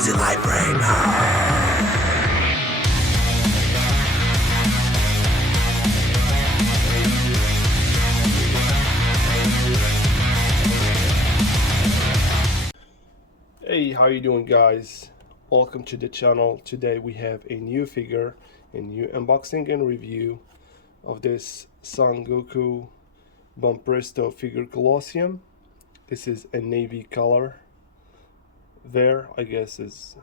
busy like ramo. Hey, how you doing, guys? Welcome to the channel. Today we have a new figure, a new unboxing and review of this Son Goku Banpresto figure Colosseum. This is a navy color. Vert, I guess, is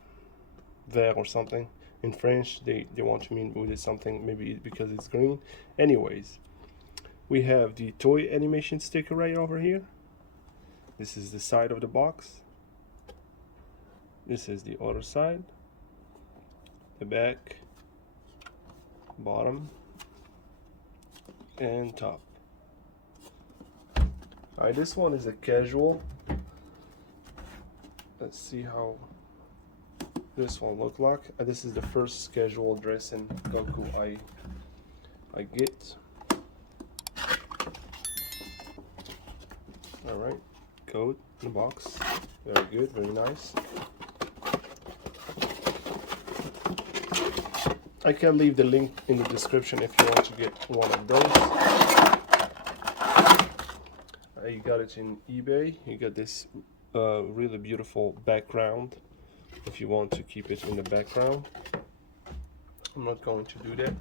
vert or something. In French, they want to mean with it something, maybe because it's green. Anyways, we have the toy animation sticker right over here. This is the side of the box. This is the other side, the back, bottom, and top. Alright, this one is a casual. Let's see how this one look like. This is the first casual dress in Goku I get. Alright, code in the box. Very good, very nice. I can leave the link in the description if you want to get one of those. You got it in eBay. You got this really beautiful background if you want to keep it in the background. I'm not going to do that,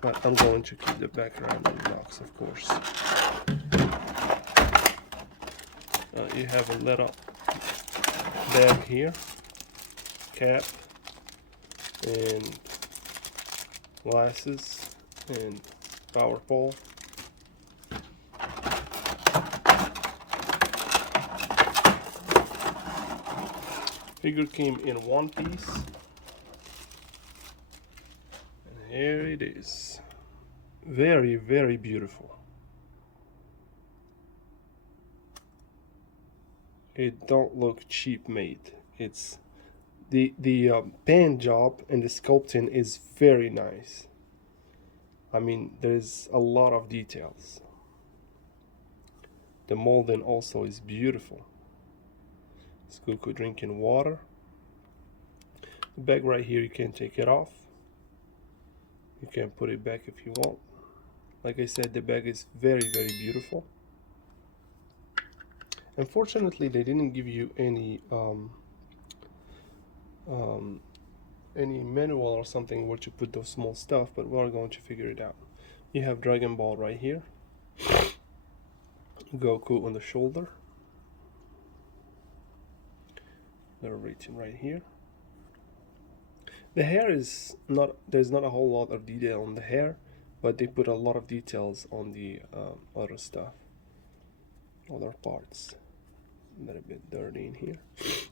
but I'm going to keep the background in the box, of course. You have a little bag here, cap, and glasses and power pole. Figure came in one piece, and here it is. Very, very beautiful. It don't look cheap made. It's the paint job and the sculpting is very nice. I mean, there's a lot of details. The molding also is beautiful. It's Goku drinking water. The bag right here, you can take it off. You can put it back if you want. Like I said, the bag is very, very beautiful. Unfortunately, they didn't give you any manual or something where to put those small stuff, but we're going to figure it out. You have Dragon Ball right here, Goku on the shoulder, little rating right here. The hair is not, there's not a whole lot of detail on the hair, but they put a lot of details on the other stuff, other parts. A little bit dirty in here.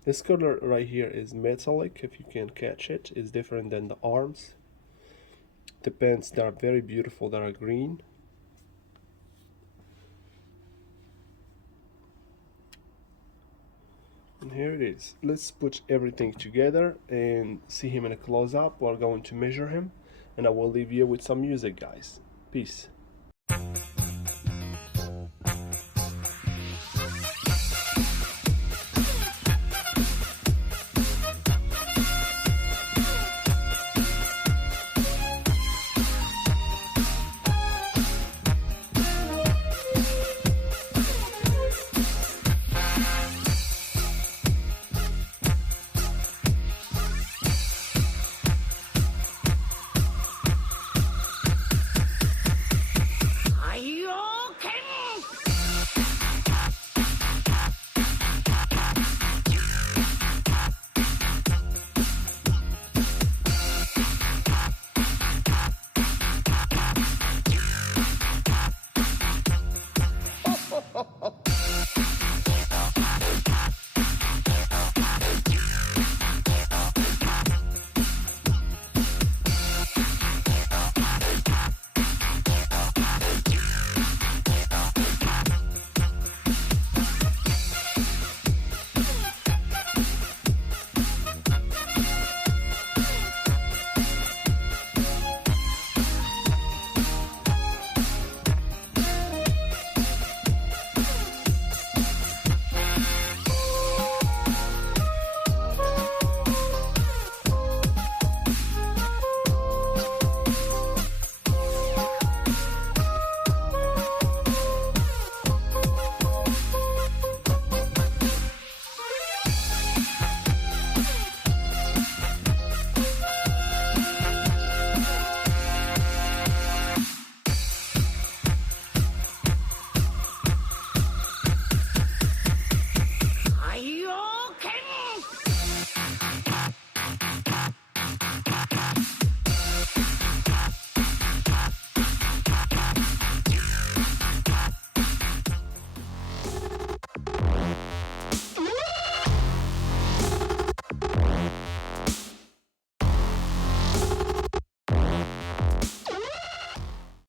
This color right here is metallic, if you can catch it. It's different than the arms. The pants, that are very beautiful, that are green. And here it is. Let's put everything together and see him in a close-up. We're going to measure him, and I will leave you with some music, guys. Peace.